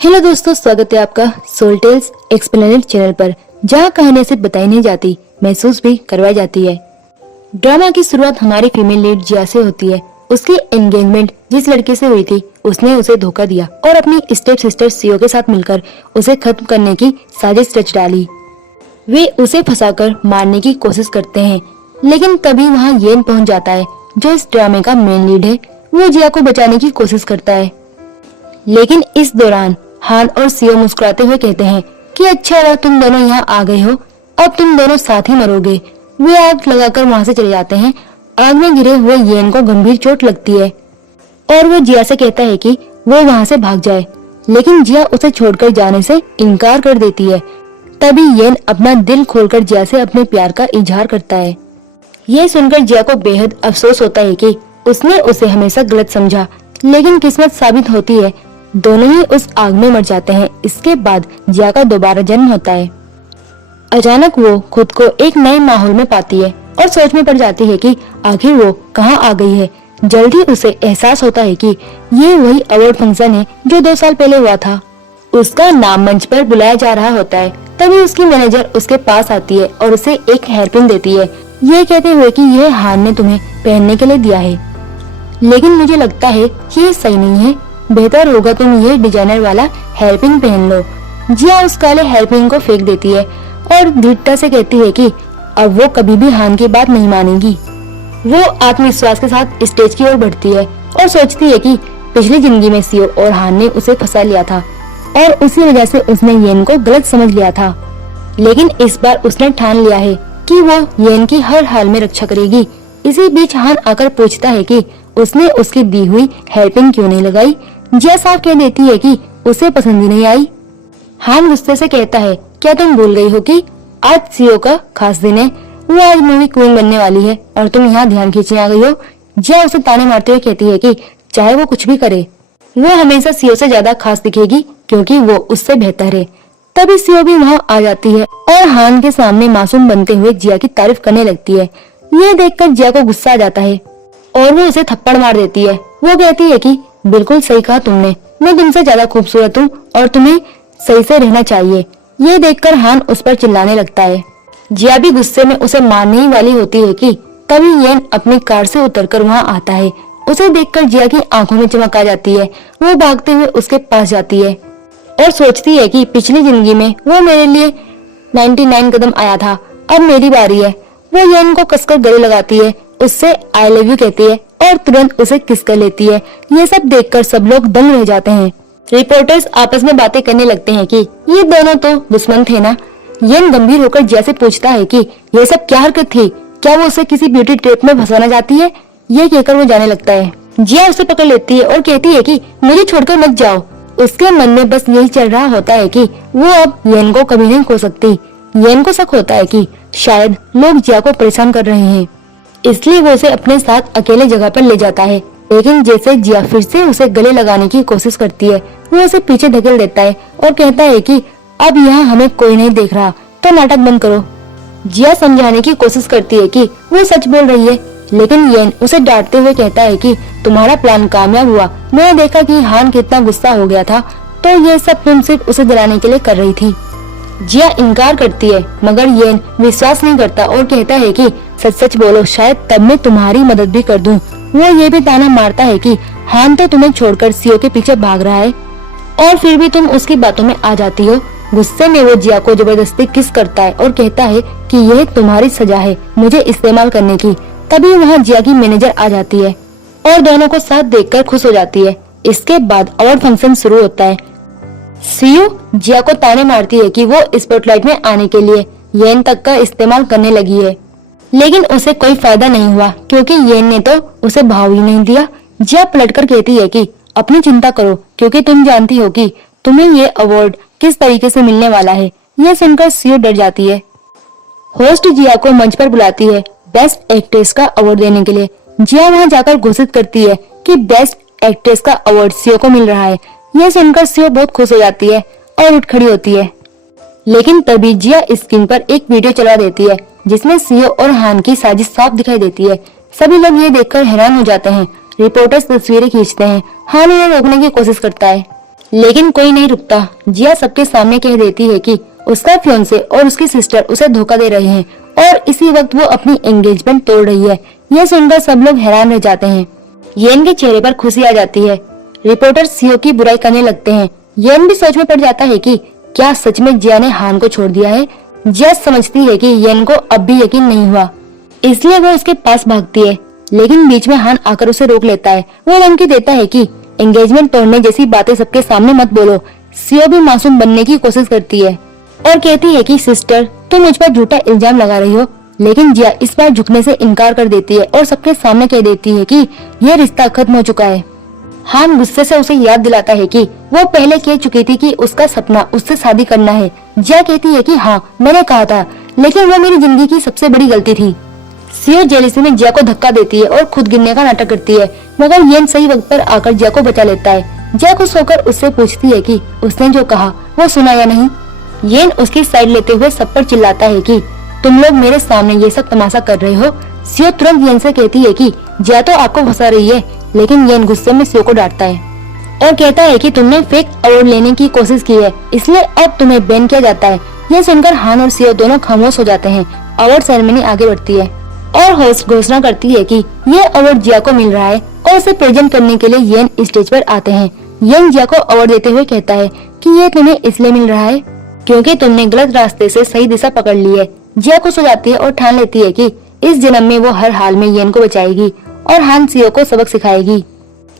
Hello दोस्तों, स्वागत है आपका सोल टेल्स एक्सप्लेनेड चैनल पर, जहां कहानियां सिर्फ बताई नहीं जाती, महसूस भी करवाई जाती है। ड्रामा की शुरुआत हमारी फीमेल लीड जिया से होती है। उसकी एंगेजमेंट जिस लड़के से हुई थी, उसने उसे धोखा दिया और अपनी स्टेप सिस्टर सीओ के साथ मिलकर उसे खत्म करने की साजिश रच डाली। वे उसे फंसाकर मारने की कोशिश करते हैं, लेकिन तभी वहाँ येन पहुँच जाता है, जो इस ड्रामे का मेन लीड है। वो जिया को बचाने की कोशिश करता है, लेकिन इस दौरान हान और सीओ मुस्कुराते हुए कहते हैं कि अच्छा हुआ तुम दोनों यहाँ आ गए हो, अब तुम दोनों साथ ही मरोगे। वे आग लगाकर वहाँ से चले जाते हैं। आग में गिरे हुए येन को गंभीर चोट लगती है और वो जिया से कहता है कि वो वहाँ से भाग जाए, लेकिन जिया उसे छोड़कर जाने से इनकार कर देती है। तभी येन अपना दिल खोलकर जिया से अपने प्यार का इजहार करता है। ये सुनकर जिया को बेहद अफसोस होता है कि उसने उसे हमेशा गलत समझा, लेकिन किस्मत साबित होती है, दोनों ही उस आग में मर जाते हैं। इसके बाद जिया का दोबारा जन्म होता है। अचानक वो खुद को एक नए माहौल में पाती है और सोच में पड़ जाती है कि आखिर वो कहाँ आ गई है। जल्द ही उसे एहसास होता है कि ये वही अवार्ड फंक्शन है जो 2 साल पहले हुआ था। उसका नाम मंच पर बुलाया जा रहा होता है। तभी उसकी मैनेजर उसके पास आती है और उसे एक हेयरपिन देती है, ये कहते हुए कि यह हान ने तुम्हें पहनने के लिए दिया है, लेकिन मुझे लगता है कि ये सही नहीं है। बेहतर होगा तुम ये डिजाइनर वाला हेयरपिन पहन लो। जिया उस काले हेयरपिन को फेंक देती है और दृढ़ता से कहती है कि अब वो कभी भी हान की बात नहीं मानेगी। वो आत्मविश्वास के साथ स्टेज की ओर बढ़ती है और सोचती है कि पिछली जिंदगी में सीओ और हान ने उसे फंसा लिया था और उसी वजह से उसने येन को गलत समझ लिया था। लेकिन इस बार उसने ठान लिया है कि वो येन की हर हाल में रक्षा करेगी। इसी बीच हान आकर पूछता है कि उसने उसकी दी हुई हेयरपिन क्यों नहीं लगाई। जिया साफ कह देती है कि उसे पसंद ही नहीं आई। हान गुस्से से कहता है, क्या तुम भूल गई हो कि आज सीओ का खास दिन है, वो आज मूवी क्वीन बनने वाली है और तुम यहाँ ध्यान खींचने आ गई हो। जिया उसे ताने मारते हुए कहती है कि चाहे वो कुछ भी करे, वो हमेशा सीओ से ज्यादा खास दिखेगी क्योंकि वो उससे बेहतर है। तभी सीओ भी वहाँ आ जाती है और हान के सामने मासूम बनते हुए जिया की तारीफ करने लगती है। ये देखकर जिया को गुस्सा आ जाता है और वो उसे थप्पड़ मार देती है। वो कहती है कि बिल्कुल सही कहा तुमने, मैं तुमसे ज्यादा खूबसूरत हूँ और तुम्हें सही से रहना चाहिए। ये देखकर हान उस पर चिल्लाने लगता है। जिया भी गुस्से में उसे मारने ही वाली होती है कि तभी येन अपनी कार से उतरकर वहाँ आता है। उसे देखकर जिया की आंखों में चमक आ जाती है। वो भागते हुए उसके पास जाती है और सोचती है कि पिछली जिंदगी में वो मेरे लिए 99 कदम आया था, अब मेरी बारी है। वो येन को कसकर गले लगाती है, उससे आई लव यू कहती है और तुरंत उसे किस कर लेती है। ये सब देखकर सब लोग दंग रह जाते हैं। रिपोर्टर्स आपस में बातें करने लगते हैं कि ये दोनों तो दुश्मन थे ना। येन गंभीर होकर जिया से पूछता है कि ये सब क्या हरकत थी, क्या वो उसे किसी ब्यूटी ट्रिप में फंसाना चाहती है। ये कहकर वो जाने लगता है। जिया उसे पकड़ लेती है और कहती है कि मुझे छोड़कर मत जाओ। उसके मन में बस यही चल रहा होता है कि वो अब येन को कभी नहीं खो सकती। येन को शक होता है कि शायद लोग जिया को परेशान कर रहे हैं, इसलिए वो उसे अपने साथ अकेले जगह पर ले जाता है। लेकिन जैसे जिया फिर से उसे गले लगाने की कोशिश करती है, वो उसे पीछे धकेल देता है और कहता है कि अब यहाँ हमें कोई नहीं देख रहा, तो नाटक बंद करो। जिया समझाने की कोशिश करती है कि वो सच बोल रही है, लेकिन येन उसे डांटते हुए कहता है कि तुम्हारा प्लान कामयाब हुआ। मैंने देखा कि हान कितना गुस्सा हो गया था, तो ये सब तुम सिर्फ उसे जलाने के लिए कर रही थी। जिया इनकार करती है, मगर येन विश्वास नहीं करता और कहता है कि सच सच बोलो, शायद तब मैं तुम्हारी मदद भी कर दूं। वो ये भी ताना मारता है कि हान तो तुम्हें छोड़कर सीओ के पीछे भाग रहा है और फिर भी तुम उसकी बातों में आ जाती हो। गुस्से में वो जिया को जबरदस्ती किस करता है और कहता है कि यह तुम्हारी सजा है मुझे इस्तेमाल करने की। तभी वहाँ जिया की मैनेजर आ जाती है और दोनों को साथ देखकर खुश हो जाती है। इसके बाद अवार्ड फंक्शन शुरू होता है। सीयू जिया को ताने मारती है कि वो स्पॉटलाइट में आने के लिए येन तक का इस्तेमाल करने लगी है, लेकिन उसे कोई फायदा नहीं हुआ क्योंकि येन ने तो उसे भाव ही नहीं दिया। जिया पलटकर कहती है कि अपनी चिंता करो क्योंकि तुम जानती हो कि तुम्हें ये अवार्ड किस तरीके से मिलने वाला है। यह सुनकर सीयू डर जाती है। होस्ट जिया को मंच पर बुलाती है बेस्ट एक्ट्रेस का अवार्ड देने के लिए। जिया वहां जाकर घोषित करती है कि बेस्ट एक्ट्रेस का अवार्ड सीओ को मिल रहा है। यह सुनकर सीओ बहुत खुश हो जाती है और उठ खड़ी होती है, लेकिन तभी जिया स्क्रीन पर एक वीडियो चला देती है जिसमें सीओ और हान की साजिश साफ दिखाई देती है। सभी लोग ये देखकर हैरान हो जाते हैं। रिपोर्टर्स तस्वीरें खींचते हैं। हान उन्हें रोकने की कोशिश करता है, लेकिन कोई नहीं रुकता। जिया सबके सामने कह देती है कि उसका फियांसे और उसकी सिस्टर उसे धोखा दे रहे हैं और इसी वक्त वो अपनी एंगेजमेंट तोड़ रही है। यह सुनकर सब लोग हैरान रह जाते हैं। येन के चेहरे पर खुशी आ जाती है। रिपोर्टर सीओ की बुराई करने लगते हैं। येन भी सोच में पड़ जाता है कि क्या सच में जिया ने हान को छोड़ दिया है। जिया समझती है कि येन को अब भी यकीन नहीं हुआ, इसलिए वो उसके पास भागती है, लेकिन बीच में हान आकर उसे रोक लेता है। वो धमकी देता है कि एंगेजमेंट तोड़ने जैसी बातें सबके सामने मत बोलो। सीओ भी मासूम बनने की कोशिश करती है और कहती है कि सिस्टर, तुम मुझ पर झूठा इल्जाम लगा रही हो, लेकिन जिया इस बार झुकने से इनकार कर देती है और सबके सामने कह देती है कि यह रिश्ता खत्म हो चुका है। हान गुस्से से उसे याद दिलाता है कि वो पहले कह चुकी थी कि उसका सपना उससे शादी करना है। जिया कहती है कि हाँ, मैंने कहा था, लेकिन वो मेरी जिंदगी की सबसे बड़ी गलती थी। सीओ जेलिसी में जिया को धक्का देती है और खुद गिरने का नाटक करती है, मगर येन सही वक्त पर आकर जिया को बचा लेता है। जिया खुश होकर उससे पूछती है कि उसने जो कहा वो सुना या नहीं। येन उसकी साइड लेते हुए सब पर चिल्लाता है कि तुम लोग मेरे सामने ये सब तमाशा कर रहे हो। सीओ तुरंत येन से कहती है कि जिया तो आपको फंसा रही है, लेकिन येन गुस्से में सीओ को डांटता है और कहता है कि तुमने फेक अवार्ड लेने की कोशिश की है, इसलिए अब तुम्हें बैन किया जाता है। यह सुनकर हान और सीओ दोनों खामोश हो जाते हैं। अवार्ड सेरेमनी आगे बढ़ती है और होस्ट घोषणा करती है कि यह अवार्ड जिया को मिल रहा है और उसे प्रेजेंट करने के लिए येन स्टेज पर आते हैं। येन जिया को अवार्ड देते हुए कहता है कि ये तुम्हें इसलिए मिल रहा है क्योंकि तुमने गलत रास्ते से सही दिशा पकड़ ली है। जिया खुश हो जाती है और ठान लेती है कि इस जन्म में वो हर हाल में येन को बचाएगी और हान सीओ को सबक सिखाएगी।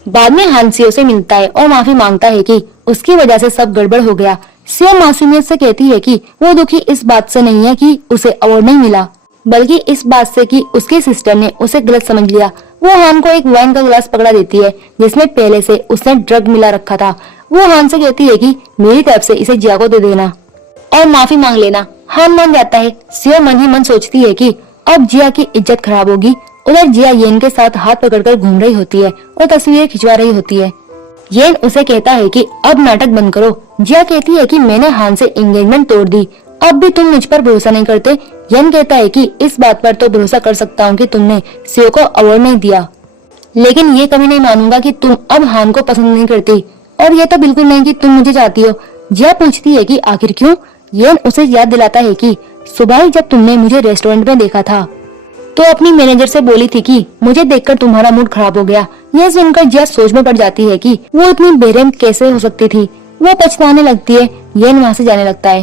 बाद में हान सीओ से मिलता है और माफी मांगता है कि उसकी वजह से सब गड़बड़ हो गया। सीओ मासूमियत से कहती है कि वो दुखी इस बात से नहीं है कि उसे अवार्ड नहीं मिला, बल्कि इस बात से कि उसकी सिस्टर ने उसे गलत समझ लिया। वो हान को एक वाइन का गिलास पकड़ा देती है जिसमें पहले से उसने ड्रग मिला रखा था। वो हान से कहती है कि मेरी तरफ से इसे जिया को दे देना और माफी मांग लेना। हान मान जाता है। सीओ मन ही मन सोचती है कि अब जिया की इज्जत खराब होगी। उधर जिया येन के साथ हाथ पकड़कर घूम रही होती है और तस्वीरें खिंचवा रही होती है। येन उसे कहता है कि अब नाटक बंद करो। जिया कहती है कि मैंने हान से एंगेजमेंट तोड़ दी, अब भी तुम मुझ पर भरोसा नहीं करते। येन कहता है कि इस बात पर तो भरोसा कर सकता हूँ कि तुमने सीओ को अवार्ड नहीं दिया, लेकिन ये कभी नहीं मानूंगा कि तुम अब हान को पसंद नहीं करती, और ये तो बिल्कुल नहीं कि तुम मुझे चाहती हो। जिया पूछती है कि आखिर क्यों। येन उसे याद दिलाता है कि सुबह ही जब तुमने मुझे रेस्टोरेंट में देखा था तो अपनी मैनेजर से बोली थी कि मुझे देखकर तुम्हारा मूड खराब हो गया। यह सुनकर जिया सोच में पड़ जाती है कि वो इतनी बेरहम कैसे हो सकती थी। वो पछताने लगती है। येन वहाँ से जाने लगता है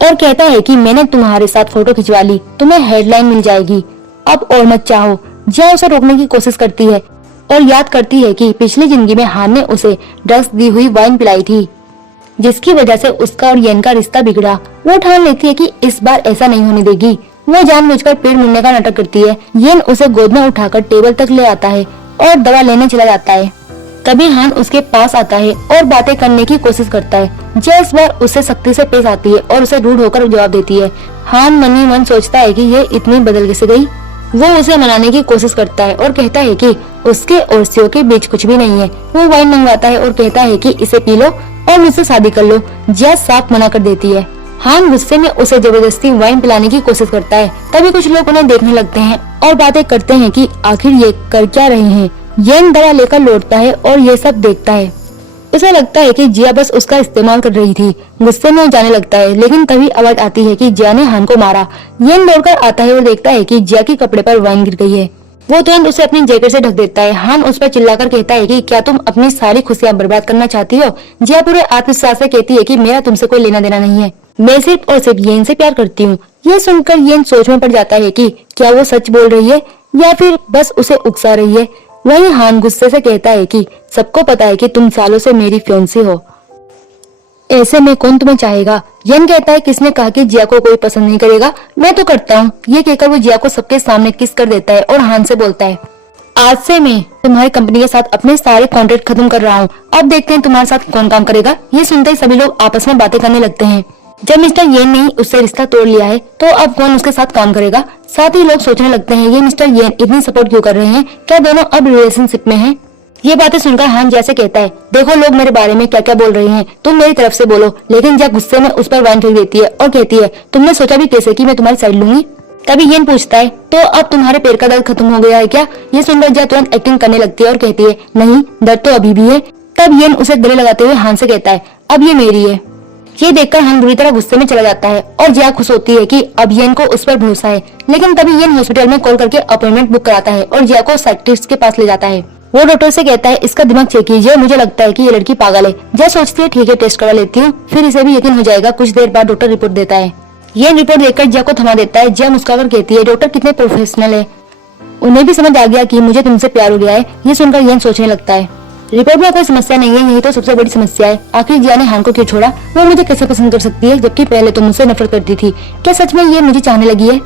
और कहता है कि मैंने तुम्हारे साथ फोटो खिंचवा ली, तुम्हें हेडलाइन मिल जाएगी, अब और मत चाहो। जिया उसे रोकने की कोशिश करती है और याद करती है कि पिछली जिंदगी में हान ने उसे ड्रग्स दी हुई वाइन पिलाई थी, जिसकी वजह से उसका और येन का रिश्ता बिगड़ा। वो ठान लेती है कि इस बार ऐसा नहीं होने देगी। वो जानबूझकर पेड़ मुड़ने का नाटक करती है। येन उसे गोद में उठाकर टेबल तक ले आता है और दवा लेने चला जाता है। तभी हान उसके पास आता है और बातें करने की कोशिश करता है। जिया इस बार उससे सख्ती से पेश आती है और उसे रूड होकर जवाब देती है। हान मन ही मन सोचता है कि ये इतनी बदल कैसे गई। वो उसे मनाने की कोशिश करता है और कहता है कि उसके और सीओ के बीच कुछ भी नहीं है। वो वाइन मंगवाता है और कहता है कि इसे पी लो और मुझसे शादी कर लो। जिया साफ मना कर देती है। हान गुस्से में उसे जबरदस्ती वाइन पिलाने की कोशिश करता है। तभी कुछ लोग उन्हें देखने लगते हैं और बातें करते हैं कि आखिर ये कर क्या रहे हैं। येन दवा लेकर लौटता है और ये सब देखता है। उसे लगता है कि जिया बस उसका इस्तेमाल कर रही थी। गुस्से में जाने लगता है, लेकिन तभी आवाज आती है कि जिया ने हान को मारा। येन दौड़कर आता है और देखता है कि जिया के कपड़े पर वाइन गिर गई है। वो तुरंत उसे अपनी जैकेट से ढक देता है। हान उस पर चिल्लाकर कहता है कि क्या तुम अपनी सारी खुशियां बर्बाद करना चाहती हो। जिया पूरे आत्मविश्वास से कहती है कि मेरा तुमसे कोई लेना देना नहीं है, मैं सिर्फ और सिर्फ येन से प्यार करती हूँ। ये सुनकर येन सोच में पड़ जाता है कि क्या वो सच बोल रही है या फिर बस उसे उकसा रही है। वहीं हान गुस्से से कहता है कि सबको पता है कि तुम सालों से मेरी फियांसी हो, ऐसे में कौन तुम्हें चाहेगा। येन कहता है किसने कहा कि जिया को कोई पसंद नहीं करेगा, मैं तो करता हूँ। ये कहकर वो जिया को सबके सामने किस कर देता है और हान से बोलता है आज से मैं तुम्हारी कंपनी के साथ अपने सारे कॉन्ट्रैक्ट खत्म कर रहा हूँ, अब देखते हैं तुम्हारे साथ कौन काम करेगा। ये सुनते ही सभी लोग आपस में बातें करने लगते हैं। जब मिस्टर येन ने उससे रिश्ता तोड़ लिया है तो अब कौन उसके साथ काम करेगा। साथ ही लोग सोचने लगते हैं ये मिस्टर येन इतनी सपोर्ट क्यों कर रहे हैं, क्या दोनों अब रिलेशनशिप में हैं। ये बातें सुनकर हान जैसे कहता है देखो लोग मेरे बारे में क्या क्या बोल रहे हैं, तुम मेरी तरफ से बोलो। लेकिन जब गुस्से में उस पर वाइन फेंक देती है और कहती है तुमने सोचा भी कैसे कि मैं तुम्हारी साइड लूंगी। तभी येन पूछता है तो अब तुम्हारे पैर का दर्द खत्म हो गया है क्या। ये सुनकर जिया तुरंत एक्टिंग करने लगती है और कहती है नहीं, दर्द तो अभी भी है। तब येन उसे गले लगाते हुए हान से कहता है, अब ये मेरी है। ये देखकर हान बुरी तरह गुस्से में चला जाता है और जिया खुश होती है कि अब येन को उस पर भरोसा है। लेकिन तभी येन हॉस्पिटल में कॉल करके अपॉइंटमेंट बुक कराता है और जिया को साइकियाट्रिस्ट के पास ले जाता है। वो डॉक्टर से कहता है, इसका दिमाग चेक कीजिए, मुझे लगता है कि ये लड़की पागल है। जिया सोचती है ठीक है, टेस्ट करवा लेती हूँ, फिर इसे भी यकीन हो जाएगा। कुछ देर बाद डॉक्टर रिपोर्ट देता है। ये रिपोर्ट देखकर जिया को थमा देता है। जिया मुस्कुराकर कहती है, डॉक्टर कितने प्रोफेशनल है, उन्हें भी समझ आ गया कि मुझे तुमसे प्यार हो गया है। ये सुनकर येन सोचने लगता है, रिपोर्ट में कोई समस्या नहीं है, यही तो सबसे बड़ी समस्या है। आखिर जिया ने हान को क्यों छोड़ा? वो मुझे कैसे पसंद कर सकती है, जबकि पहले तो मुझसे नफरत करती थी। क्या सच में ये मुझे चाहने लगी है?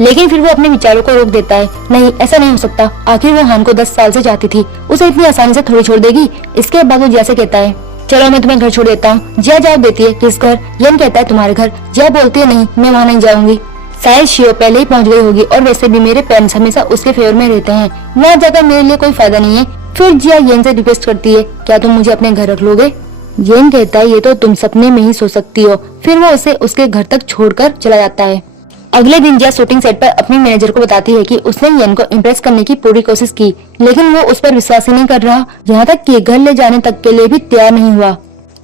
लेकिन फिर वो अपने विचारों को रोक देता है। नहीं, ऐसा नहीं हो सकता। आखिर वो हान को 10 साल से चाहती थी, उसे इतनी आसानी से थोड़ी छोड़ देगी। इसके बाद वो जिया से कहता है, चलो मैं तुम्हें घर छोड़ देता हूँ। जिया जवाब देती है, किस घर? येन कहता है, तुम्हारे घर। जिया बोलती है, नहीं, मैं वहाँ नहीं जाऊंगी। शायद शियो पहले ही पहुंच गई होगी और वैसे भी मेरे पेरेंट्स हमेशा उसके फेवर में रहते हैं, वहाँ जाकर मेरे लिए कोई फायदा नहीं है। फिर जिया येन से रिक्वेस्ट करती है, क्या तुम मुझे अपने घर रख लोगे? येन कहता है, ये तो तुम सपने में ही सोच सकती हो। फिर वो उसे उसके घर तक छोड़कर चला जाता है। अगले दिन जिया शूटिंग सेट पर अपनी मैनेजर को बताती है कि उसने येन को इम्प्रेस करने की पूरी कोशिश की, लेकिन वो उस पर विश्वास ही नहीं कर रहा, यहाँ तक कि घर ले जाने तक के लिए भी तैयार नहीं हुआ।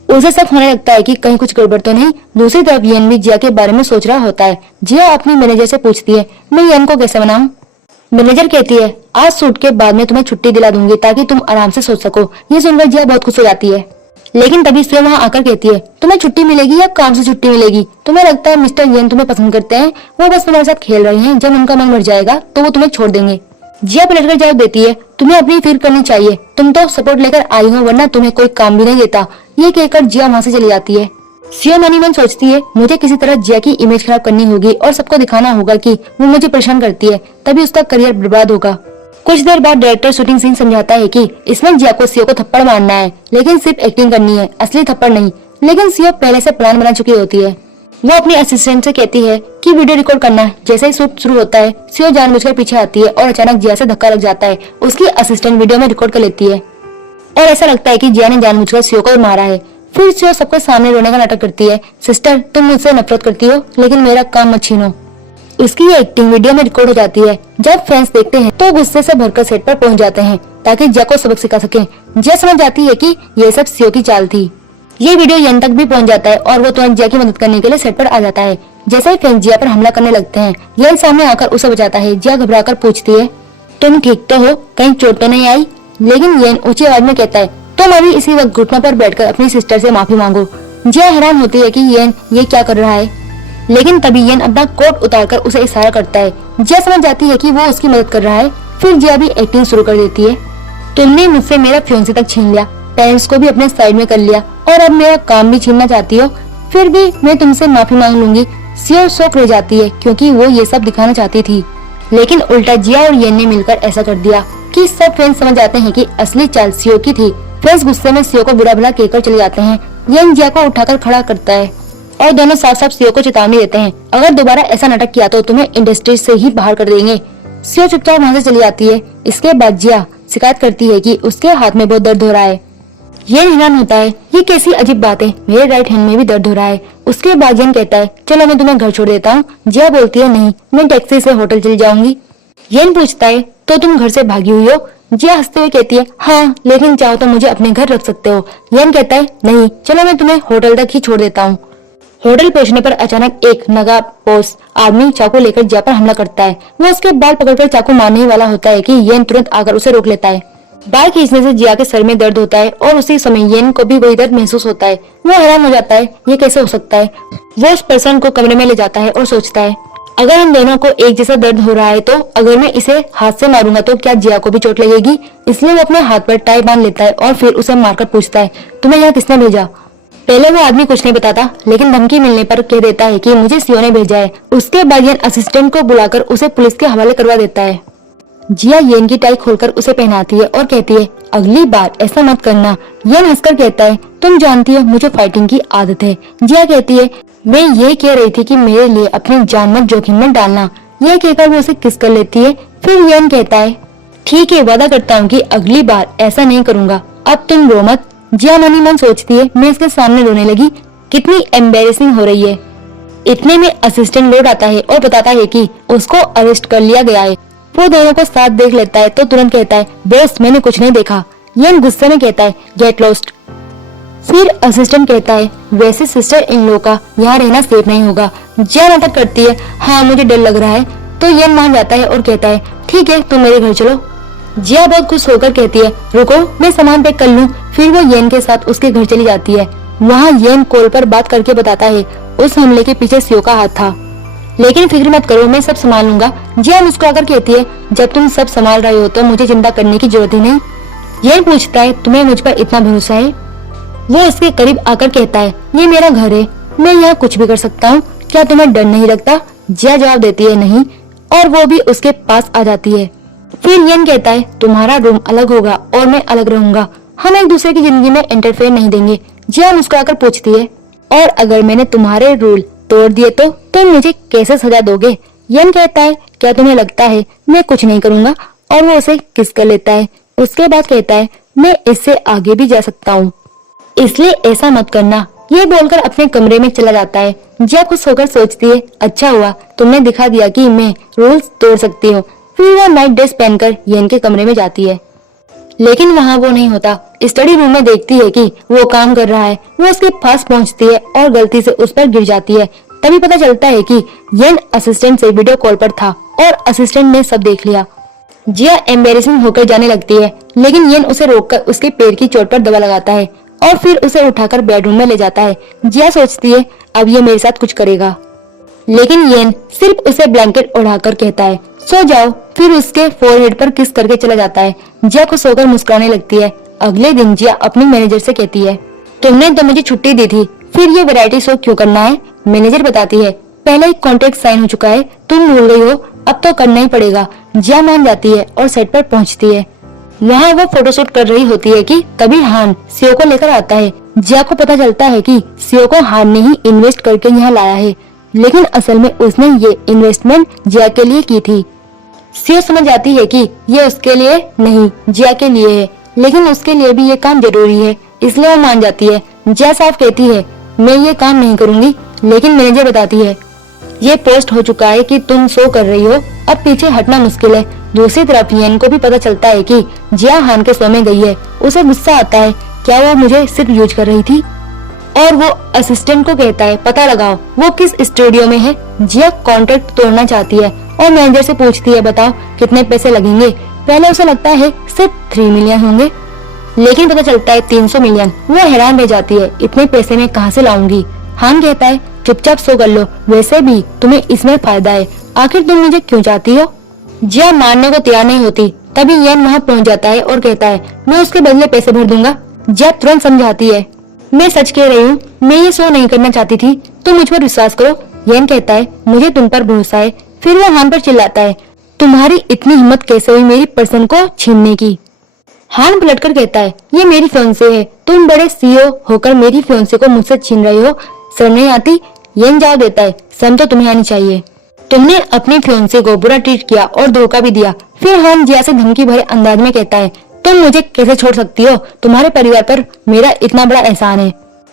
उसे शक होने लगता है कि कहीं कुछ गड़बड़ तो नहीं। दूसरी तरफ येन भी जिया के बारे में सोच रहा होता है। जिया अपनी मैनेजर से पूछती है, मैं येन को कैसे मनाऊं? मैनेजर कहती है, आज शूट के बाद में तुम्हें छुट्टी दिला दूंगी ताकि तुम आराम से सोच सको। ये सुनकर जिया बहुत खुश हो जाती है। लेकिन तभी स्वयं वहाँ आकर कहती है, तुम्हें छुट्टी मिलेगी या काम से छुट्टी मिलेगी? तुम्हें लगता है मिस्टर येन तुम्हें पसंद करते हैं? वो बस तुम्हारे साथ खेल रहे हैं, जब उनका मन मर जाएगा तो वो तुम्हें छोड़ देंगे। जिया पलटकर जवाब देती है, तुम्हें अपनी फिक्र करनी चाहिए, तुम तो सपोर्ट लेकर आई हो, वरना तुम्हें कोई काम भी नहीं देता। ये कहकर जिया वहाँ से चली जाती है। सियो मनी मन सोचती है, मुझे किसी तरह जिया की इमेज खराब करनी होगी और सबको दिखाना होगा कि वो मुझे परेशान करती है, तभी उसका करियर बर्बाद होगा। कुछ देर बाद डायरेक्टर शूटिंग सीन समझाता है कि इसमें जिया को सियो को थप्पड़ मारना है, लेकिन सिर्फ एक्टिंग करनी है, असली थप्पड़ नहीं। लेकिन सियो पहले से प्लान बना चुकी होती है। वो अपनी असिस्टेंट से कहती है कि वीडियो रिकॉर्ड करना है। जैसे ही शूट शुरू होता है, सियो जानबूझकर पीछे आती है और अचानक जिया से धक्का लग जाता है। उसकी असिस्टेंट वीडियो में रिकॉर्ड कर लेती है और ऐसा लगता है कि जिया ने जानबूझकर सियो को मारा है। फिर सियो सबके सामने रोने का नाटक करती है, सिस्टर तुम मुझसे नफरत करती हो, लेकिन मेरा काम मत छीनो। उसकी ये एक्टिंग वीडियो में रिकॉर्ड हो जाती है। जब फैंस देखते हैं तो गुस्से से भरकर सेट पर पहुंच जाते हैं ताकि जिया को सबक सिखा सके। जिया समझ जाती है कि ये सब सियो की चाल थी। ये वीडियो येन तक भी पहुंच जाता है और वो तुरंत जिया की मदद करने के लिए सेट पर आ जाता है। जैसे ही फैंस जिया पर हमला करने लगते हैं, येन सामने आकर उसे बचाता है। जिया घबराकर पूछती है, तुम ठीक तो हो, कहीं चोट तो नहीं आई? लेकिन येन ऊंची आवाज में कहता है, तुम अभी इसी वक्त घुटनों पर बैठकर अपनी सिस्टर से माफी मांगो। जिया हैरान होती है कि येन ये क्या कर रहा है, लेकिन तभी येन अपना कोट उतारकर उसे इशारा करता है। जिया समझ जाती है कि वो उसकी मदद कर रहा है। फिर जिया भी एक्टिंग शुरू कर देती है, तुमने मुझसे मेरा फियांसे तक छीन लिया, पेरेंट्स को भी अपने साइड में कर लिया और अब मेरा काम भी छीनना चाहती हो, फिर भी मैं तुमसे माफी मांग लूंगी। सियो शौक रह जाती है क्योंकि वो ये सब दिखाना चाहती थी, लेकिन उल्टा जिया और येन ने मिलकर ऐसा कर दिया कि सब फैंस समझ जाते हैं कि असली चाल सियो की थी। फैंस गुस्से में सियो को बुरा भला कहकर चले जाते हैं। येन जिया को उठाकर खड़ा करता है और दोनों साफ साफ सियो को चेतावनी देते हैं, अगर दोबारा ऐसा नाटक किया तो तुम्हें इंडस्ट्री से ही बाहर कर देंगे। सियो चुपचाप वहाँ से चली जाती है। इसके बाद जिया शिकायत करती है कि उसके हाथ में बहुत दर्द हो रहा है। ये हैरान होता है, ये कैसी अजीब बात है, मेरे राइट हैंड में भी दर्द हो रहा है। उसके बाद येन कहता है, चलो मैं तुम्हें घर छोड़ देता हूँ। जिया बोलती है, नहीं, मैं टैक्सी से होटल चली जाऊंगी। येन पूछता है, तो तुम घर से भागी हुई हो? जिया हंसते हुए कहती है, हाँ, लेकिन चाहो तो मुझे अपने घर रख सकते हो। येन कहता है, नहीं, चलो मैं तुम्हें होटल तक ही छोड़ देता हूँ। होटल पहुंचने पर अचानक एक नकाबपोश आदमी चाकू लेकर जिया पर हमला करता है। वो उसके बाल पकड़कर चाकू मारने ही वाला होता है कि येन तुरंत आकर उसे रोक लेता है। बाल खींचने से जिया के सर में दर्द होता है और उसी समय येन को भी वही दर्द महसूस होता है। वो हैरान हो जाता है, ये कैसे हो सकता है। वो उस पर्सन को कमरे में ले जाता है और सोचता है, अगर हम दोनों को एक जैसा दर्द हो रहा है तो अगर मैं इसे हाथ से मारूंगा तो क्या जिया को भी चोट लगेगी। इसलिए वो अपने हाथ पर टाई बांध लेता है और फिर उसे मारकर पूछता है, तुम्हें यहाँ किसने भेजा? पहले वो आदमी कुछ नहीं बताता, लेकिन धमकी मिलने पर कह देता है कि मुझे सियो ने भेजा है। उसके बाद येन असिस्टेंट को बुलाकर उसे पुलिस के हवाले करवा देता है। जिया येन की टाई खोलकर उसे पहनाती है और कहती है, अगली बार ऐसा मत करना। येन हंसकर कहता है, तुम जानती हो मुझे फाइटिंग की आदत है। जिया कहती है, मैं ये कह रही थी कि मेरे लिए अपनी जान मत जोखिम में डालना। यह कहकर वो उसे किस कर लेती है। फिर येन कहता है, ठीक है, वादा करता हूँ कि अगली बार ऐसा नहीं करूँगा, अब तुम रो मत। जिया मनी मन सोचती है, मैं इसके सामने रोने लगी, कितनी एम्बेरेसिंग हो रही है। इतने में असिस्टेंट लौट आता है और बताता है कि उसको अरेस्ट कर लिया गया है। वो दोनों को साथ देख लेता है तो तुरंत कहता है, बॉस मैंने कुछ नहीं देखा। येन गुस्से में कहता है गेट लॉस्ट। फिर असिस्टेंट कहता है वैसे सिस्टर इन लो का यहाँ रहना सेफ नहीं होगा। जिया नाटक करती है हाँ मुझे डर लग रहा है, तो येन मान जाता है और कहता है ठीक है तुम मेरे घर चलो। जिया बहुत खुश होकर कहती है रुको मैं सामान पैक कर लूं। फिर वो येन के साथ उसके घर चली जाती है। वहाँ येन कॉल पर बात करके बताता है उस हमले के पीछे सियो का हाथ था, लेकिन फिक्र मत करो मैं सब संभाल लूंगा। जिया मुस्कुराकर कहती है जब तुम सब संभाल रहे हो तो मुझे चिंता करने की जरूरत ही नहीं। येन पूछता है तुम्हें मुझ पर इतना भरोसा है? वो उसके करीब आकर कहता है ये मेरा घर है, मैं यहाँ कुछ भी कर सकता हूँ, क्या तुम्हें डर नहीं लगता? जिया जवाब देती है नहीं, और वो भी उसके पास आ जाती है। फिर येन कहता है तुम्हारा रूम अलग होगा और मैं अलग रहूंगा, हम एक दूसरे की जिंदगी में इंटरफेयर नहीं देंगे। जिया मुस्कुराकर पूछती है और अगर मैंने तुम्हारे रूल तोड़ दिए तो तुम मुझे कैसे सजा दोगे? येन कहता है क्या तुम्हें लगता है मैं कुछ नहीं करूंगा? और वो उसे किस कर लेता है। उसके बाद कहता है मैं इससे आगे भी जा सकता हूँ, इसलिए ऐसा मत करना। ये बोलकर अपने कमरे में चला जाता है। जिया खुश होकर सोचती है अच्छा हुआ तुमने दिखा दिया कि मैं रूल्स तोड़ सकती हूँ। फिर वो नाइट ड्रेस पहनकर येन के कमरे में जाती है, लेकिन वहाँ वो नहीं होता। स्टडी रूम में देखती है कि वो काम कर रहा है। वो उसके पास पहुँचती है और गलती से उस पर गिर जाती है। तभी पता चलता है कि येन असिस्टेंट से वीडियो कॉल पर था और असिस्टेंट ने सब देख लिया। जिया एम्बेरेसिंग होकर जाने लगती है, लेकिन येन उसे रोककर उसके पैर की चोट पर दवा लगाता है और फिर उसे उठाकर बेडरूम में ले जाता है। जिया सोचती है अब ये मेरे साथ कुछ करेगा, लेकिन येन सिर्फ उसे ब्लैंकेट उड़ाकर कहता है सो जाओ। फिर उसके फोरहेड पर किस करके चला जाता है। जिया को सोकर मुस्कुराने लगती है। अगले दिन जिया अपने मैनेजर से कहती है तुमने तो मुझे छुट्टी दी थी, फिर ये वैरायटी शो क्यों करना है? मैनेजर बताती है पहले ही कॉन्ट्रैक्ट साइन हो चुका है, तुम भूल गई हो, अब तो करना ही पड़ेगा। जिया मान जाती है और सेट पर पहुंचती है। वहाँ वो फोटोशूट कर रही होती है कि तभी हान सियो को लेकर आता है। जिया को पता चलता है कि सियो को हान ने ही इन्वेस्ट करके यहाँ लाया है, लेकिन असल में उसने ये इन्वेस्टमेंट जिया के लिए की थी। सियो समझ जाती है कि ये उसके लिए नहीं जिया के लिए है, लेकिन उसके लिए भी ये काम जरूरी है, इसलिए वो मान जाती है। जिया साफ कहती है मैं ये काम नहीं करूंगी, लेकिन मैनेजर बताती है ये पोस्ट हो चुका है कि तुम शो कर रही हो, अब पीछे हटना मुश्किल है। दूसरी तरफ येन को भी पता चलता है कि जिया हान के शो में गई है। उसे गुस्सा आता है क्या वो मुझे सिर्फ यूज कर रही थी, और वो असिस्टेंट को कहता है पता लगाओ वो किस स्टूडियो में है। जिया कॉन्ट्रैक्ट तोड़ना चाहती है और मैनेजर से पूछती है बताओ कितने पैसे लगेंगे। पहले उसे लगता है सिर्फ 3 मिलियन होंगे, लेकिन पता चलता है 300 मिलियन। वो हैरान रह जाती है इतने पैसे मैं कहाँ से लाऊंगी। हान कहता है चुपचाप सो कर लो, वैसे भी तुम्हें इसमें फायदा है, आखिर तुम मुझे क्यों चाहती हो? जिया मानने को तैयार नहीं होती। तभी येन वहाँ पहुँच जाता है और कहता है मैं उसके बदले पैसे भर दूंगा। जिया तुरंत समझाती है मैं सच कह रही हूँ, मैं ये शो नहीं करना चाहती थी, तुम मुझ पर विश्वास करो। येन कहता है मुझे तुम पर भरोसा है। फिर वो हान पर चिल्लाता है तुम्हारी इतनी हिम्मत कैसे हुई मेरी पर्सन को छीनने की? हान पलटकर कहता है ये मेरी फियांसे है, तुम बड़े सीईओ होकर मेरी फियांसे को मुझसे छीन रही हो, शर्म नहीं आती? येन जवाब देता है शर्म तो तुम्हें आनी चाहिए, तुमने अपनी फियांसे को बुरा ट्रीट किया और धोखा भी दिया। फिर हान जिया से धमकी भरे अंदाज में कहता है तुम मुझे कैसे छोड़ सकती हो, तुम्हारे परिवार पर मेरा इतना बड़ा एहसान है,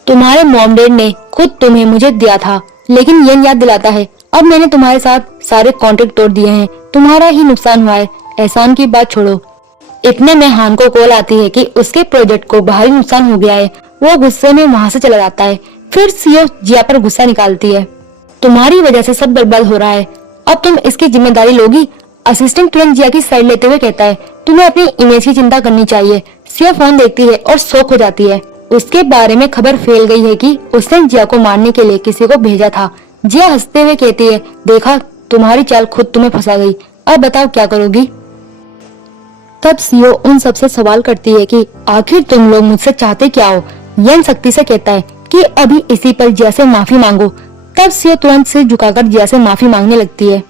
तुम्हारे मॉम डैड ने खुद तुम्हें मुझे दिया था। लेकिन येन याद दिलाता है अब मैंने तुम्हारे साथ सारे कॉन्ट्रैक्ट तोड़ दिए हैं, तुम्हारा ही नुकसान हुआ है, एहसान की बात छोड़ो। इतने में हान को कॉल आती है कि उसके प्रोजेक्ट को भारी नुकसान हो गया है। वो गुस्से में वहाँ से चला जाता है। फिर सीओ जिया पर गुस्सा निकालती है तुम्हारी वजह से सब बर्बाद हो रहा है, अब तुम इसकी जिम्मेदारी लोगी? असिस्टेंट तुरंत जिया की साइड लेते हुए कहता है तुम्हें अपनी इमेज की चिंता करनी चाहिए। सिया फोन देखती है और शॉक हो जाती है। उसके बारे में खबर फैल गई है कि उसने जिया को मारने के लिए किसी को भेजा था। जिया हंसते हुए कहती है देखा तुम्हारी चाल खुद तुम्हें फंसा गई, अब बताओ क्या करोगी? तब सीओ उन सबसे सवाल करती है कि आखिर तुम लोग मुझसे चाहते क्या हो? येन सख्ती से कहता है कि अभी इसी पर जिया से माफी मांगो। तब सीओ तुरंत सिर झुकाकर जिया से माफी मांगने लगती है,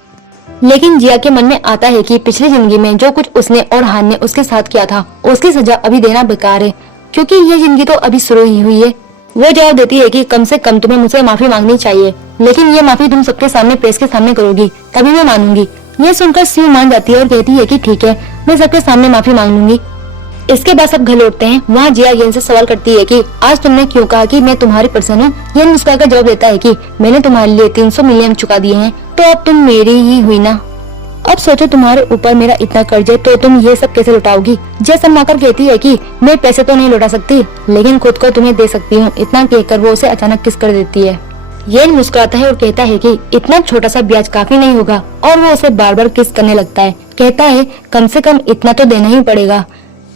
लेकिन जिया के मन में आता है कि पिछली जिंदगी में जो कुछ उसने और हान ने उसके साथ किया था उसकी सजा अभी देना बेकार है, क्योंकि ये जिंदगी तो अभी शुरू ही हुई है। वो जवाब देती है कि कम से कम तुम्हें मुझसे माफी मांगनी चाहिए, लेकिन ये माफी तुम सबके सामने प्रेस के सामने करोगी तभी मैं मानूंगी। ये सुनकर सीओ मान जाती है और कहती है कि ठीक है मैं सबके सामने माफी मांग लूंगी। इसके बाद सब घर लौटते हैं। वहाँ जिया येन से सवाल करती है कि आज तुमने क्यों कहा कि मैं तुम्हारी पर्सन हूँ? येन मुस्कुराकर जवाब देता है कि मैंने तुम्हारे लिए 300 मिलियन चुका दिए हैं, तो अब तुम मेरी ही हुई ना। अब सोचो तुम्हारे ऊपर मेरा इतना कर्ज है तो तुम ये सब कैसे लौटाओगी। जय शर्माकर कहती है कि मैं पैसे तो नहीं लौटा सकती लेकिन खुद को तुम्हें दे सकती हूँ। इतना कहकर वो उसे अचानक किस कर देती है। येन मुस्कुराता है और कहता है कि इतना छोटा सा ब्याज काफी नहीं होगा और वो उसे बार बार किस करने लगता है। कहता है कम से कम इतना तो देना ही पड़ेगा।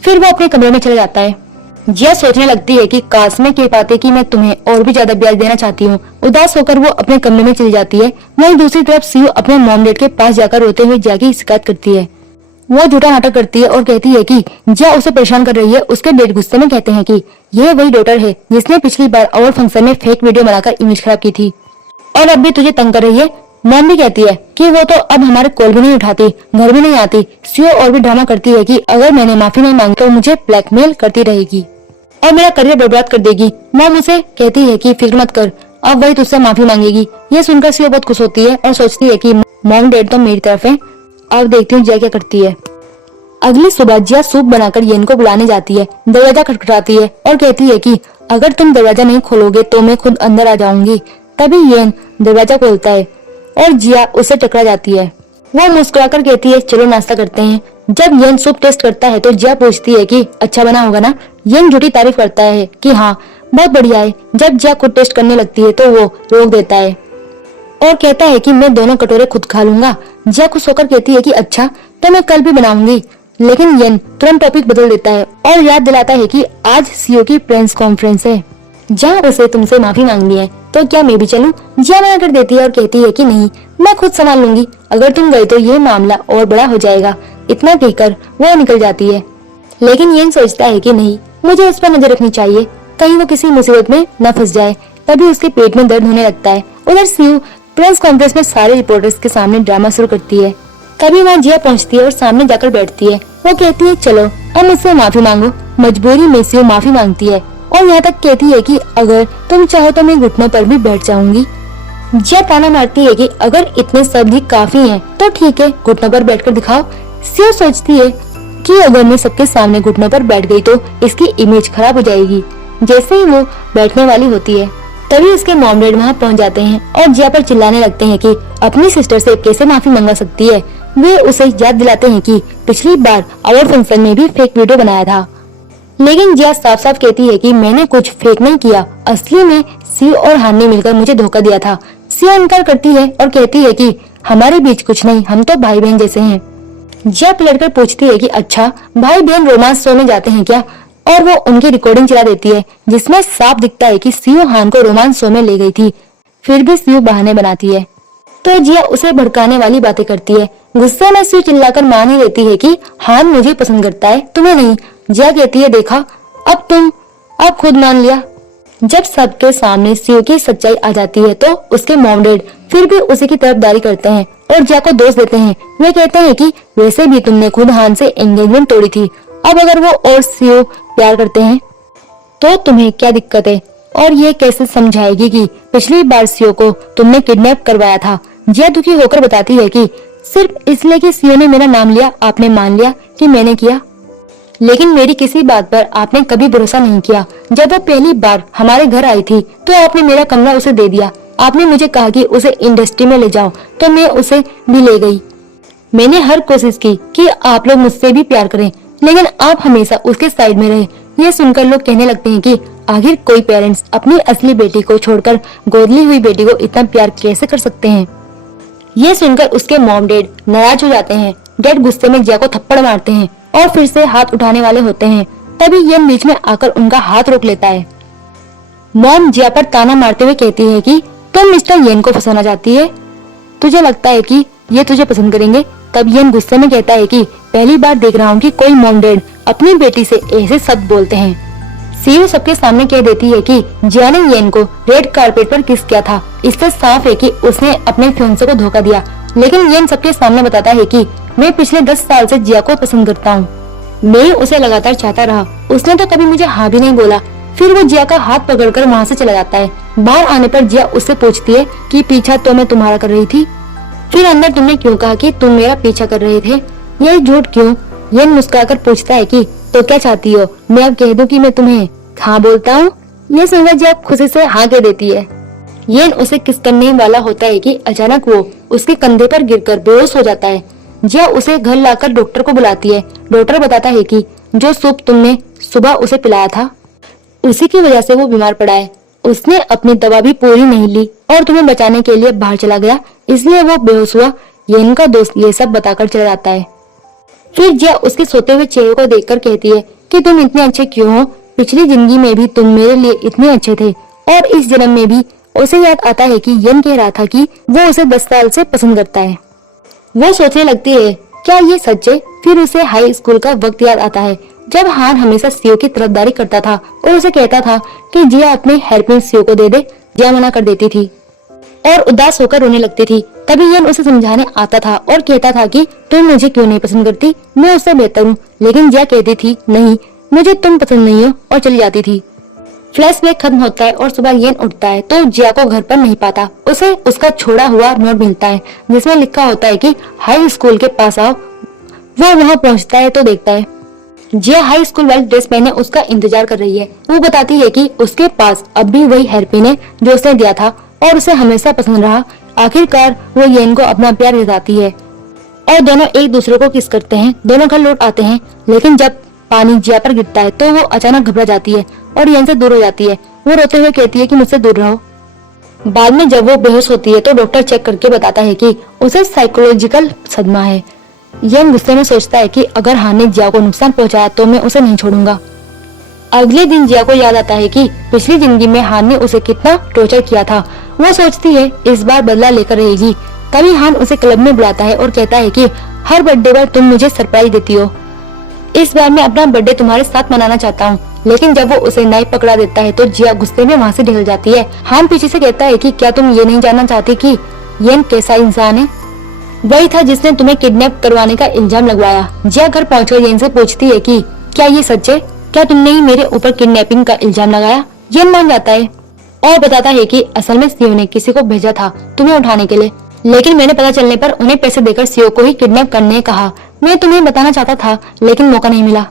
फिर वो अपने कमरे में चला जाता है। जिया सोचने लगती है कि काश मैं कह पाते कि मैं तुम्हें और भी ज्यादा ब्याज देना चाहती हूँ। उदास होकर वो अपने कमरे में चली जाती है। वहीं दूसरी तरफ सीयू अपने मॉम डैड के पास जाकर रोते हुए जिया की शिकायत करती है। वो झूठा नाटक करती है और कहती है कि जिया उसे परेशान कर रही है। उसके डैड गुस्से में कहते हैं कि यह वही डॉटर है जिसने पिछली बार अवार्ड फंक्शन में फेक वीडियो बनाकर इमेज खराब की थी और अब भी तुझे तंग कर रही है। मॉम भी कहती है कि वो तो अब हमारे कॉल भी नहीं उठाती, घर भी नहीं आती। सीयू और भी ड्रामा करती है कि अगर मैंने माफी नहीं मांगी तो मुझे ब्लैकमेल करती रहेगी और मेरा करियर बर्बाद कर देगी। मॉम उसे कहती है कि फिक्र मत कर, अब वही तुझसे माफी मांगेगी। ये सुनकर सीयू बहुत खुश होती है और सोचती है कि मॉम डैड तो मेरी तरफ है। अब देखती हूँ जिया क्या करती है। अगली सुबह जिया सूप बनाकर येन को बुलाने जाती है। दरवाजा खटखटाती है और कहती है कि अगर तुम दरवाजा नहीं खोलोगे तो मैं खुद अंदर आ जाऊंगी। तभी येन दरवाजा खोलता है और जिया उससे टकरा जाती है। वो मुस्कुराकर कहती है चलो नाश्ता करते हैं। जब येन सूप टेस्ट करता है तो जिया पूछती है कि अच्छा बना होगा ना। येन झूठी तारीफ करता है कि हाँ बहुत बढ़िया है। जब जिया खुद टेस्ट करने लगती है तो वो रोक देता है और कहता है कि मैं दोनों कटोरे खुद खा लूंगा। जिया खुश होकर कहती है कि अच्छा तो मैं कल भी बनाऊंगी। लेकिन येन तुरंत टॉपिक बदल देता है और याद दिलाता है कि आज सीईओ की प्रेस कॉन्फ्रेंस है जहाँ उसे तुमसे माफी मांगनी है, तो क्या मैं भी चलूं? जिया मना कर देती है और कहती है कि नहीं, मैं खुद संभाल लूंगी। अगर तुम गई तो ये मामला और बड़ा हो जाएगा। इतना कहकर वो निकल जाती है। लेकिन येन सोचता है कि नहीं, मुझे उस पर नजर रखनी चाहिए, कहीं वो किसी मुसीबत में न फंस जाए। तभी उसके पेट में दर्द होने लगता है। उधर सीयू प्रेस कॉन्फ्रेंस में सारे रिपोर्टर्स के सामने ड्रामा शुरू करती है। तभी वहाँ जिया पहुँचती है और सामने जाकर बैठती है। वो कहती है चलो अब मुझसे माफी मांगो। मजबूरी में सीयू माफी मांगती है और यहाँ तक कहती है कि अगर तुम चाहो तो मैं घुटनों पर भी बैठ जाऊंगी। जिया ताना मारती है कि अगर इतने शब्द ही काफी हैं तो ठीक है, घुटनों पर बैठकर दिखाओ। सीयू सोचती है कि अगर मैं सबके सामने घुटनों पर बैठ गई तो इसकी इमेज खराब हो जाएगी। जैसे ही वो बैठने वाली होती है तभी उसके मॉम डैड वहाँ पहुँच जाते हैं और जिया पर चिल्लाने लगते हैं कि अपनी सिस्टर से कैसे माफी मांगा सकती है। वे उसे याद दिलाते हैं कि पिछली बार अवार्ड फंक्शन में भी फेक वीडियो बनाया था। लेकिन जिया साफ साफ कहती है कि मैंने कुछ फेक नहीं किया, असली में सीयू और हान ने मिलकर मुझे धोखा दिया था। जिया इनकार करती है और कहती है कि हमारे बीच कुछ नहीं, हम तो भाई बहन जैसे हैं। जिया पलटकर पूछती है कि अच्छा भाई बहन रोमांस शो में जाते हैं क्या? और वो उनकी रिकॉर्डिंग चला देती है जिसमें साफ दिखता है कि सीयू हान को रोमांस शो में ले गई थी। फिर भी सीयू बहाने बनाती है तो जिया उसे भड़काने वाली बातें करती है। गुस्से में सीयू चिल्लाकर मान ही लेती है कि हान मुझे पसंद करता है, तुम्हें नहीं। जिया कहती है देखा, अब खुद मान लिया। जब सबके सामने सीयू की सच्चाई आ जाती है तो उसके मॉम डैड फिर भी उसी की तरफदारी करते हैं और जिया को दोष देते हैं। वे कहते हैं कि वैसे भी तुमने खुद हान से एंगेजमेंट तोड़ी थी, अब अगर वो और सीयू प्यार करते हैं तो तुम्हें क्या दिक्कत है? और ये कैसे समझाएगी कि पिछली बार सीयू को तुमने किडनैप करवाया था? जिया दुखी होकर बताती है कि सिर्फ इसलिए कि सीयू ने मेरा नाम लिया आपने मान लिया कि मैंने किया, लेकिन मेरी किसी बात पर आपने कभी भरोसा नहीं किया। जब वो पहली बार हमारे घर आई थी तो आपने मेरा कमरा उसे दे दिया। आपने मुझे कहा कि उसे इंडस्ट्री में ले जाओ तो मैं उसे भी ले गई। मैंने हर कोशिश की कि आप लोग मुझसे भी प्यार करें, लेकिन आप हमेशा उसके साइड में रहे। ये सुनकर लोग कहने लगते हैं कि आखिर कोई पेरेंट्स अपनी असली बेटी को छोड़कर गोद ली हुई बेटी को इतना प्यार कैसे कर सकते हैं। ये सुनकर उसके मॉम डैड नाराज हो जाते हैं। डैड गुस्से में जिया को थप्पड़ मारते हैं और फिर से हाथ उठाने वाले होते हैं। तभी ये बीच में आकर उनका हाथ रोक लेता है। मॉम जिया पर ताना मारते हुए कहती है कि तुम मिस्टर येन को फंसाना चाहती है, तुझे लगता है कि ये तुझे पसंद करेंगे? तब येन गुस्से में कहता है कि पहली बार देख रहा हूँ कि कोई मॉम डैड अपनी बेटी से ऐसे शब्द बोलते हैं। सीयू सबके सामने कह देती है कि जिया ने येन को रेड कारपेट पर किस किया था। इससे साफ है कि उसने अपने फियांसे को धोखा दिया। लेकिन येन सबके सामने बताता है कि मैं पिछले 10 साल से जिया को पसंद करता हूँ, मैं उसे लगातार चाहता रहा, उसने तो कभी मुझे हाँ भी नहीं बोला। फिर वो जिया का हाथ पकड़कर वहाँ से चला जाता है। बाहर आने पर जिया उससे पूछती है कि पीछा तो मैं तुम्हारा कर रही थी, फिर अंदर तुमने क्यों कहा कि तुम मेरा पीछा कर रहे थे? यही झूठ क्यों? येन मुस्कुराकर पूछता है कि तो क्या चाहती हो, मैं अब कह दूं कि मैं तुम्हें हाँ बोलता हूँ? ये सुनकर जिया खुशी से हाँ कह देती है। येन उसे किस करने वाला होता है कि अचानक वो उसके कंधे पर गिरकर बेहोश हो जाता है। जिया उसे घर लाकर डॉक्टर को बुलाती है। डॉक्टर बताता है कि जो सूप तुमने सुबह उसे पिलाया था उसी की वजह से वो बीमार पड़ा है। उसने अपनी दवा भी पूरी नहीं ली और तुम्हें बचाने के लिए बाहर चला गया, इसलिए वो बेहोश हुआ। येन का दोस्त ये सब बताकर चला जाता है। फिर जिया उसके सोते हुए चेहरे को देखकर कहती है कि तुम इतने अच्छे क्यों हो? पिछली जिंदगी में भी तुम मेरे लिए इतने अच्छे थे और इस जन्म में भी। उसे याद आता है कि येन कह रहा था कि वो उसे 10 साल से पसंद करता है। वो सोचने लगती है क्या ये सच है? फिर उसे हाई स्कूल का वक्त याद आता है जब हान हमेशा सीओ की तरफदारी करता था और उसे कहता था कि जिया अपने हेयरपिन सीओ को दे दे। जिया मना कर देती थी और उदास होकर रोने लगती थी। तभी येन उसे समझाने आता था और कहता था कि तुम मुझे क्यों नहीं पसंद करती, मैं उससे बेहतर हूँ। लेकिन जिया कहती थी नहीं, मुझे तुम पसंद नहीं हो, और चली जाती थी। फ्लैशबैक खत्म होता है और सुबह येन उठता है तो जिया को घर पर नहीं पाता। उसे उसका छोड़ा हुआ नोट मिलता है जिसमें लिखा होता है कि हाई स्कूल के पास आओ। वो वहाँ पहुँचता है तो देखता है जिया हाई स्कूल वाली ड्रेस पहने उसका इंतजार कर रही है। वो बताती है कि उसके पास अब भी वही हेयरपिन है जो उसने दिया था और उसे हमेशा पसंद रहा। आखिरकार वो येन को अपना प्यार जताती है और दोनों एक दूसरे को किस करते हैं। दोनों घर लौट आते हैं, लेकिन जब पानी जिया पर गिरता है तो वो अचानक घबरा जाती है और येन से दूर हो जाती है। वो रोते हुए कहती है कि मुझसे दूर रहो। बाद में जब वो बेहोश होती है तो डॉक्टर चेक करके बताता है कि उसे साइकोलॉजिकल सदमा है। येन गुस्से में सोचता है कि अगर हान ने जिया को नुकसान पहुंचाया तो मैं उसे नहीं छोड़ूंगा। अगले दिन जिया को याद आता है कि पिछली जिंदगी में हान ने उसे कितना टॉर्चर किया था। वो सोचती है इस बार बदला लेकर रहेगी। तभी हान उसे क्लब में बुलाता है और कहता है कि हर बर्थडे पर तुम मुझे सरप्राइज देती हो, इस बार मैं अपना बर्थडे तुम्हारे साथ मनाना चाहता हूँ। लेकिन जब वो उसे नाइफ पकड़ा देता है तो जिया गुस्से में वहाँ से निकल जाती है। हान पीछे से कहता है कि क्या तुम ये नहीं जानना चाहती कि येन कैसा इंसान है? वही था जिसने तुम्हें किडनैप करवाने का इल्जाम लगवाया। जिया घर पहुंचकर येन से पूछती है कि क्या ये सच है? क्या तुमने ही मेरे ऊपर किडनैपिंग का इल्जाम लगाया? येन मान जाता है और बताता है कि असल में सीओ ने किसी को भेजा था तुम्हें उठाने के लिए, लेकिन मैंने पता चलने पर उन्हें पैसे देकर सीओ को ही किडनैप करने कहा। मैं तुम्हें बताना चाहता था लेकिन मौका नहीं मिला।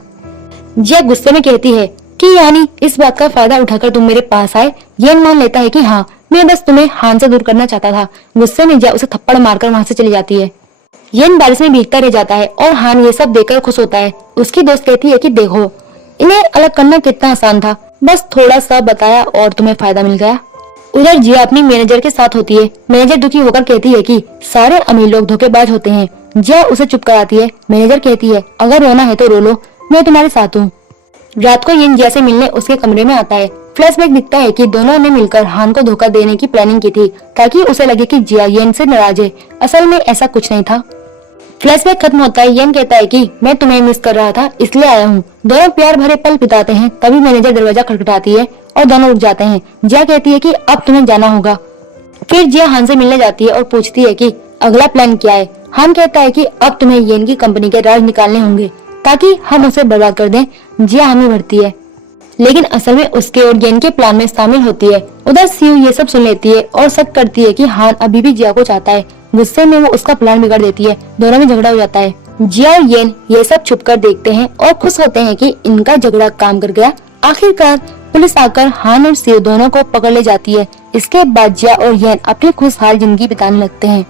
जिया गुस्से में कहती है कि यानी इस बात का फायदा उठाकर तुम मेरे पास आए। येन मान लेता है कि हाँ, मैं बस तुम्हें हान से दूर करना चाहता था। गुस्से में जिया उसे थप्पड़ मारकर वहाँ से चली जाती है। येन बारिश में भीगता रह जाता है और हान ये सब देखकर खुश होता है। उसकी दोस्त कहती है कि देखो इन्हें अलग करना कितना आसान था, बस थोड़ा सा बताया और तुम्हें फायदा मिल गया। उधर जिया अपनी मैनेजर के साथ होती है। मैनेजर दुखी होकर कहती है कि सारे अमीर लोग धोखेबाज होते हैं। जिया उसे चुप कराती है। मैनेजर कहती है अगर रोना है तो रो लो, मैं तुम्हारे साथ हूँ। रात को येन जिया से मिलने उसके कमरे में आता है। फ्लैशबैक दिखता है कि दोनों ने मिलकर हान को धोखा देने की प्लानिंग की थी ताकि उसे लगे कि जिया येन से नाराज है। असल में ऐसा कुछ नहीं था। फ्लैशबैक खत्म होता है। येन कहता है कि मैं तुम्हें मिस कर रहा था इसलिए आया हूँ। दोनों प्यार भरे पल बिताते हैं। तभी मैनेजर दरवाजा खटखटाती है और दोनों रुक जाते हैं। जिया कहती है कि अब तुम्हें जाना होगा। फिर जिया हान से मिलने जाती है और पूछती है कि अगला प्लान क्या है। हान कहता है कि अब तुम्हें येन की कंपनी के राज निकालने होंगे ताकि हम उसे बर्बाद कर दें। जिया हामी भरती है, लेकिन असल में उसके और येन के प्लान में शामिल होती है। उधर सीयू ये सब सुन लेती है और शक करती है कि हान अभी भी जिया को चाहता है। गुस्से में वो उसका प्लान बिगाड़ देती है। दोनों में झगड़ा हो जाता है। जिया और येन ये सब छुपकर देखते हैं और खुश होते हैं कि इनका झगड़ा काम कर गया। आखिरकार पुलिस आकर हान और सीयू दोनों को पकड़ ले जाती है। इसके बाद जिया और येन अपनी खुशहाल जिंदगी बिताने लगते हैं।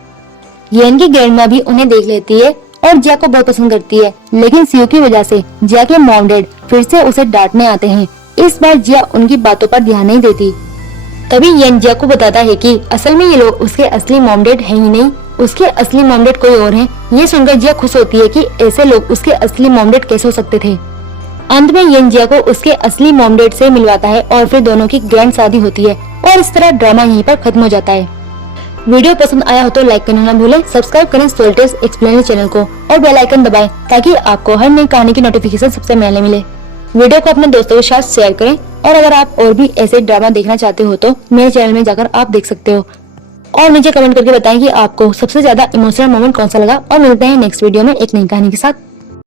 येन की ग्रैंडमा भी उन्हें देख लेती है और जिया को बहुत पसंद करती है, लेकिन सीयू की वजह से जिया के मॉम डैड फिर से उसे डांटने आते हैं। इस बार जिया उनकी बातों पर ध्यान नहीं देती। तभी येन जिया को बताता है कि असल में ये लोग उसके असली मॉम डैड है ही नहीं, उसके असली मॉम डैड कोई और हैं। ये सुनकर जिया खुश होती है कि ऐसे लोग उसके असली मॉम डैड कैसे हो सकते थे। अंत में येन जिया को उसके असली मॉम डैड से मिलवाता है और फिर दोनों की ग्रैंड शादी होती है और इस तरह ड्रामा यहीं पर खत्म हो जाता है। वीडियो पसंद आया हो तो लाइक करना ना भूलें, सब्सक्राइब करें सोल टेल्स एक्सप्लेनर चैनल को और बेल आइकन दबाएं ताकि आपको हर नई कहानी की नोटिफिकेशन सबसे पहले मिले। वीडियो को अपने दोस्तों के साथ शेयर करें और अगर आप और भी ऐसे ड्रामा देखना चाहते हो तो मेरे चैनल में जाकर आप देख सकते हो। और नीचे कमेंट करके बताएं कि आपको सबसे ज्यादा इमोशनल मोमेंट कौन सा लगा। और मिलते हैं नेक्स्ट वीडियो में एक नई कहानी के साथ।